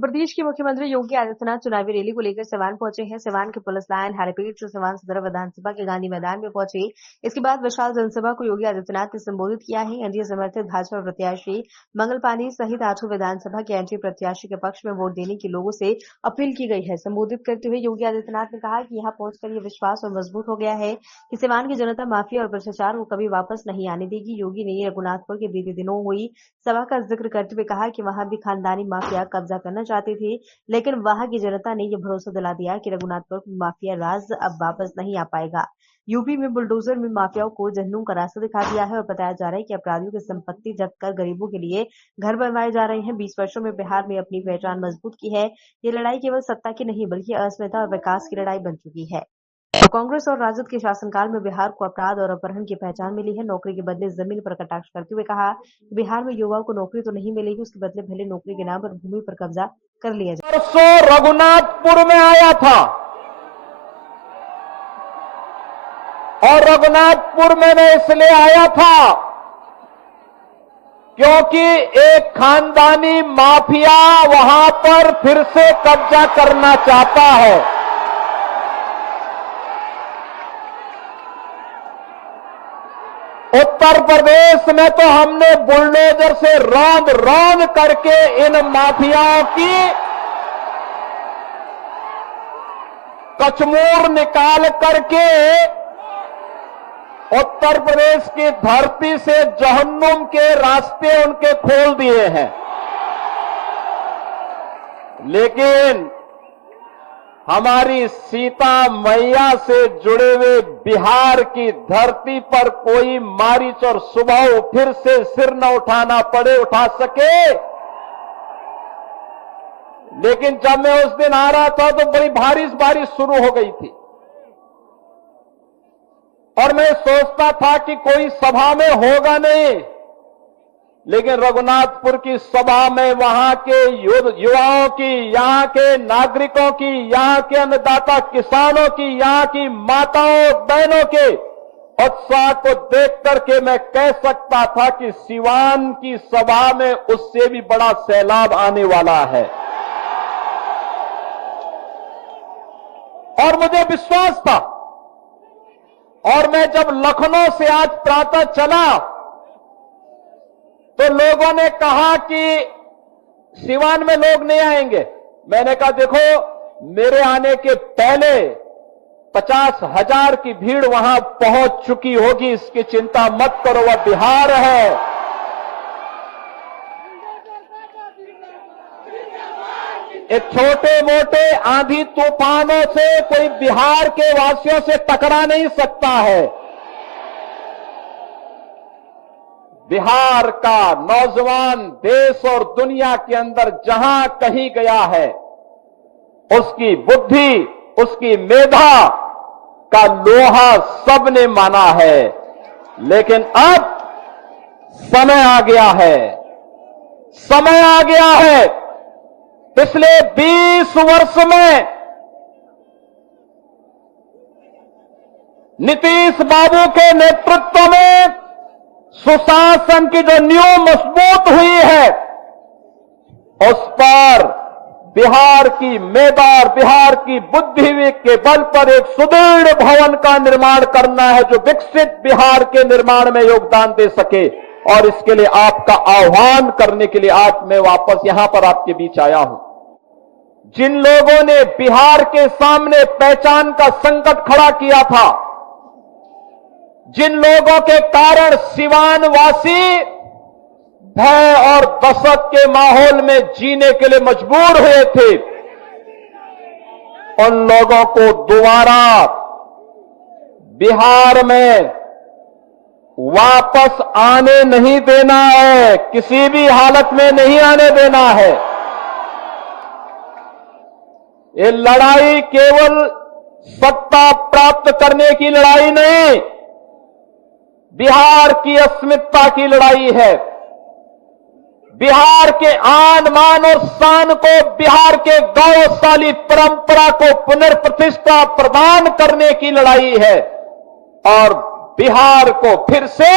उत्तर प्रदेश के मुख्यमंत्री योगी आदित्यनाथ चुनावी रैली को लेकर सिवान पहुंचे हैं। सिवान के पुलिस लाइन हरिपेट से सिवान सदर विधानसभा के गांधी मैदान में पहुंचे। इसके बाद विशाल जनसभा को योगी आदित्यनाथ ने संबोधित किया है। एनडीए समर्थित भाजपा प्रत्याशी मंगल पांडेय सहित 8 विधानसभा के एनडीए प्रत्याशी के पक्ष में वोट देने की लोगों से अपील की गई है। संबोधित करते हुए योगी आदित्यनाथ ने कहा कि यहां पहुंचकर यह विश्वास और मजबूत हो गया है कि सिवान की जनता माफिया और भ्रष्टाचार को कभी वापस नहीं आने देगी। योगी ने रघुनाथपुर के बीते दिनों हुई सभा का जिक्र करते हुए कहा कि वहां भी खानदानी माफिया कब्जा करना चाहती थी, लेकिन वहां की जनता ने यह भरोसा दिला दिया कि रघुनाथपुर में माफिया राज अब वापस नहीं आ पाएगा। यूपी में बुलडोजर में माफियाओं को जहन्नुम का रास्ता दिखा दिया है और बताया जा रहा है कि अपराधियों की संपत्ति जब्त कर गरीबों के लिए घर बनवाए जा रहे हैं। 20 वर्षों में बिहार में अपनी पहचान मजबूत की है। ये लड़ाई केवल सत्ता की नहीं बल्कि अस्मिता और विकास की लड़ाई बन चुकी है। कांग्रेस और राजद के शासनकाल में बिहार को अपराध और अपहरण की पहचान मिली है। नौकरी के बदले जमीन पर कटाक्ष करते हुए कहा, बिहार में युवाओं को नौकरी तो नहीं मिलेगी, उसके बदले भले नौकरी के नाम पर भूमि पर कब्जा कर लिया जाए। परसों रघुनाथपुर में आया था और रघुनाथपुर में मैं इसलिए आया था क्योंकि एक खानदानी माफिया वहां पर फिर से कब्जा करना चाहता है। उत्तर प्रदेश में तो हमने बुलडोजर से रौंद रौंद करके इन माफियाओं की कचमूर निकाल करके उत्तर प्रदेश की धरती से जहन्नुम के रास्ते उनके खोल दिए हैं। लेकिन हमारी सीता मैया से जुड़े हुए बिहार की धरती पर कोई मारीच और सुबह फिर से सिर न उठाना पड़े, उठा सके। लेकिन जब मैं उस दिन आ रहा था तो बड़ी बारिश शुरू हो गई थी और मैं सोचता था कि कोई सभा में होगा नहीं, लेकिन रघुनाथपुर की सभा में वहां के युवाओं की, यहां के नागरिकों की, यहां के अन्नदाता किसानों की, यहां की माताओं बहनों के उत्साह को देख करके मैं कह सकता था कि सिवान की सभा में उससे भी बड़ा सैलाब आने वाला है। और मुझे विश्वास था। और मैं जब लखनऊ से आज प्रातः चला तो लोगों ने कहा कि सिवान में लोग नहीं आएंगे। मैंने कहा देखो, मेरे आने के पहले 50,000 की भीड़ वहां पहुंच चुकी होगी, इसकी चिंता मत करो, वह बिहार है। एक छोटे मोटे आंधी तूफानों से कोई बिहार के वासियों से टकरा नहीं सकता है। बिहार का नौजवान देश और दुनिया के अंदर जहां कहीं गया है, उसकी बुद्धि, उसकी मेधा का लोहा सबने माना है। लेकिन अब समय आ गया है, समय आ गया है। पिछले 20 वर्ष में नीतीश बाबू के नेतृत्व में सुशासन की जो नींव मजबूत हुई है, उस पर बिहार की मेधा और बिहार की बुद्धि के बल पर एक सुदृढ़ भवन का निर्माण करना है जो विकसित बिहार के निर्माण में योगदान दे सके। और इसके लिए आपका आह्वान करने के लिए आज मैं वापस यहां पर आपके बीच आया हूं। जिन लोगों ने बिहार के सामने पहचान का संकट खड़ा किया था, जिन लोगों के कारण सिवान वासी भय और दहशत के माहौल में जीने के लिए मजबूर हुए थे, उन लोगों को दोबारा बिहार में वापस आने नहीं देना है, किसी भी हालत में नहीं आने देना है। ये लड़ाई केवल सत्ता प्राप्त करने की लड़ाई नहीं, बिहार की अस्मिता की लड़ाई है। बिहार के आन मान और शान को, बिहार के गौरवशाली परंपरा को पुनर्प्रतिष्ठा प्रदान करने की लड़ाई है और बिहार को फिर से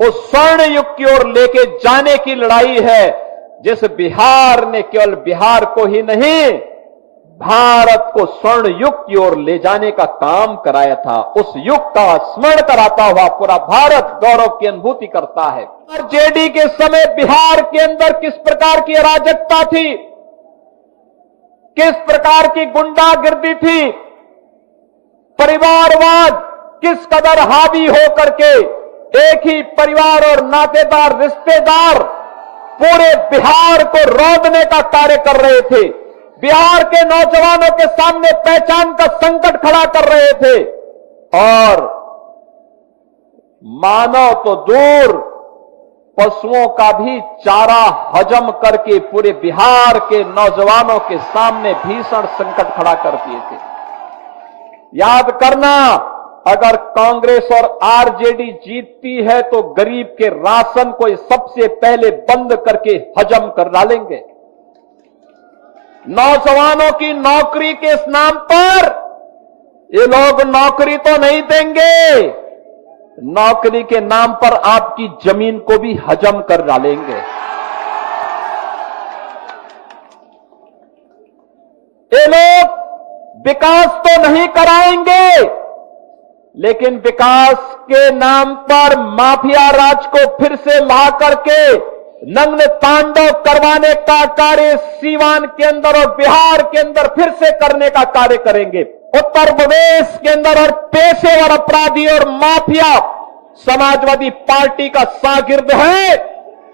उस स्वर्ण युग की ओर लेके जाने की लड़ाई है। जिस बिहार ने केवल बिहार को ही नहीं, भारत को स्वर्ण युग की ओर ले जाने का काम कराया था, उस युग का स्मरण कराता हुआ पूरा भारत गौरव की अनुभूति करता है। आरजेडी के समय बिहार के अंदर किस प्रकार की अराजकता थी, किस प्रकार की गुंडागिर्दी थी, परिवारवाद किस कदर हावी होकर के एक ही परिवार और नातेदार रिश्तेदार पूरे बिहार को रौंदने का कार्य कर रहे थे, बिहार के नौजवानों के सामने पहचान का संकट खड़ा कर रहे थे, और मानव तो दूर पशुओं का भी चारा हजम करके पूरे बिहार के नौजवानों के सामने भीषण संकट खड़ा कर दिए थे। याद करना, अगर कांग्रेस और आरजेडी जीतती है तो गरीब के राशन को सबसे पहले बंद करके हजम कर डालेंगे। नौजवानों की नौकरी के इस नाम पर ये लोग नौकरी तो नहीं देंगे, नौकरी के नाम पर आपकी जमीन को भी हजम कर डालेंगे। ये लोग विकास तो नहीं कराएंगे, लेकिन विकास के नाम पर माफिया राज को फिर से ला करके नग्न तांडव करवाने का कार्य सीवान के अंदर और बिहार के अंदर फिर से करने का कार्य करेंगे। उत्तर प्रदेश के अंदर और पेशेवर अपराधी और माफिया समाजवादी पार्टी का शागिर्द है,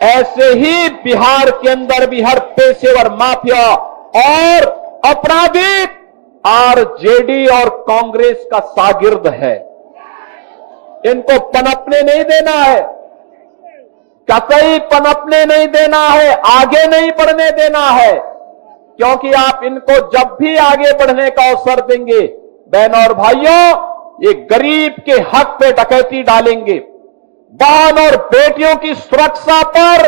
ऐसे ही बिहार के अंदर भी हर पेशेवर माफिया और अपराधी आरजेडी और कांग्रेस का शागिर्द है। इनको पनपने नहीं देना है, कतई पनपने नहीं देना है, आगे नहीं बढ़ने देना है, क्योंकि आप इनको जब भी आगे बढ़ने का अवसर देंगे, बहनों और भाइयों, ये गरीब के हक पे डकैती डालेंगे, बहन और बेटियों की सुरक्षा पर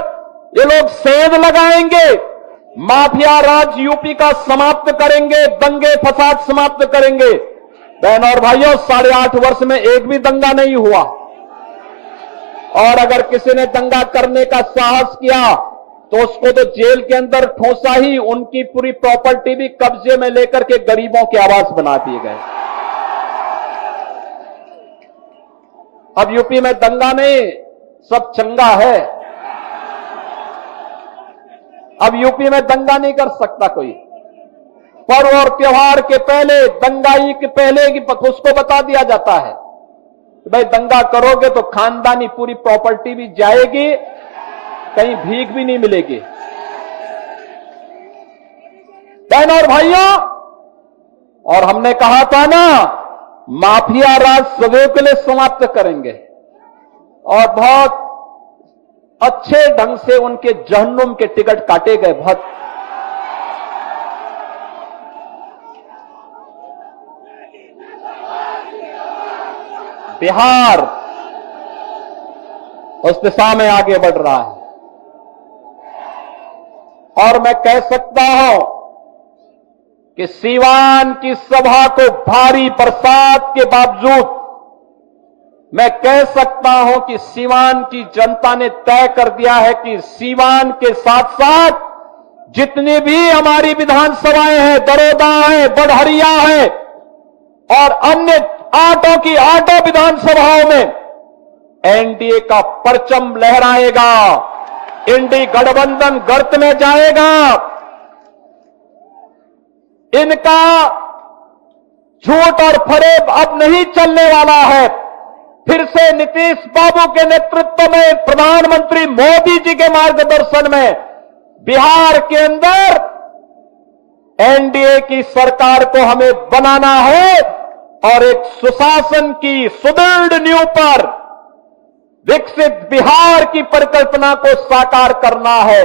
ये लोग सेंध लगाएंगे, माफिया राज यूपी का समाप्त करेंगे, दंगे फसाद समाप्त करेंगे। बहनों और भाइयों, 8.5 वर्ष में एक भी दंगा नहीं हुआ, और अगर किसी ने दंगा करने का साहस किया तो उसको तो जेल के अंदर ठोसा ही, उनकी पूरी प्रॉपर्टी भी कब्जे में लेकर के गरीबों के आवास बना दिए गए। अब यूपी में दंगा नहीं, सब चंगा है। अब यूपी में दंगा नहीं कर सकता कोई। पर्व और त्योहार के पहले, दंगाई के पहले की उसको बता दिया जाता है कि भाई दंगा करोगे तो खानदानी पूरी प्रॉपर्टी भी जाएगी, कहीं भीख भी नहीं मिलेगी। बहनों और भाइयों, और हमने कहा था ना, माफिया राज सदैव के लिए समाप्त करेंगे, और बहुत अच्छे ढंग से उनके जहन्नुम के टिकट काटे गए। बहुत बिहार उस दिशा में आगे बढ़ रहा है, और मैं कह सकता हूं कि सीवान की सभा को भारी बरसात के बावजूद मैं कह सकता हूं कि सीवान की जनता ने तय कर दिया है कि सीवान के साथ साथ जितनी भी हमारी विधानसभाएं हैं, दरोदा है, बढ़हरिया है और अन्य 8 विधानसभाओं में एनडीए का परचम लहराएगा, इंडी गठबंधन गर्त में जाएगा। इनका झूठ और फरेब अब नहीं चलने वाला है। फिर से नीतीश बाबू के नेतृत्व में, प्रधानमंत्री मोदी जी के मार्गदर्शन में बिहार के अंदर एनडीए की सरकार को हमें बनाना है और एक सुशासन की सुदृढ़ नींव पर विकसित बिहार की परिकल्पना को साकार करना है।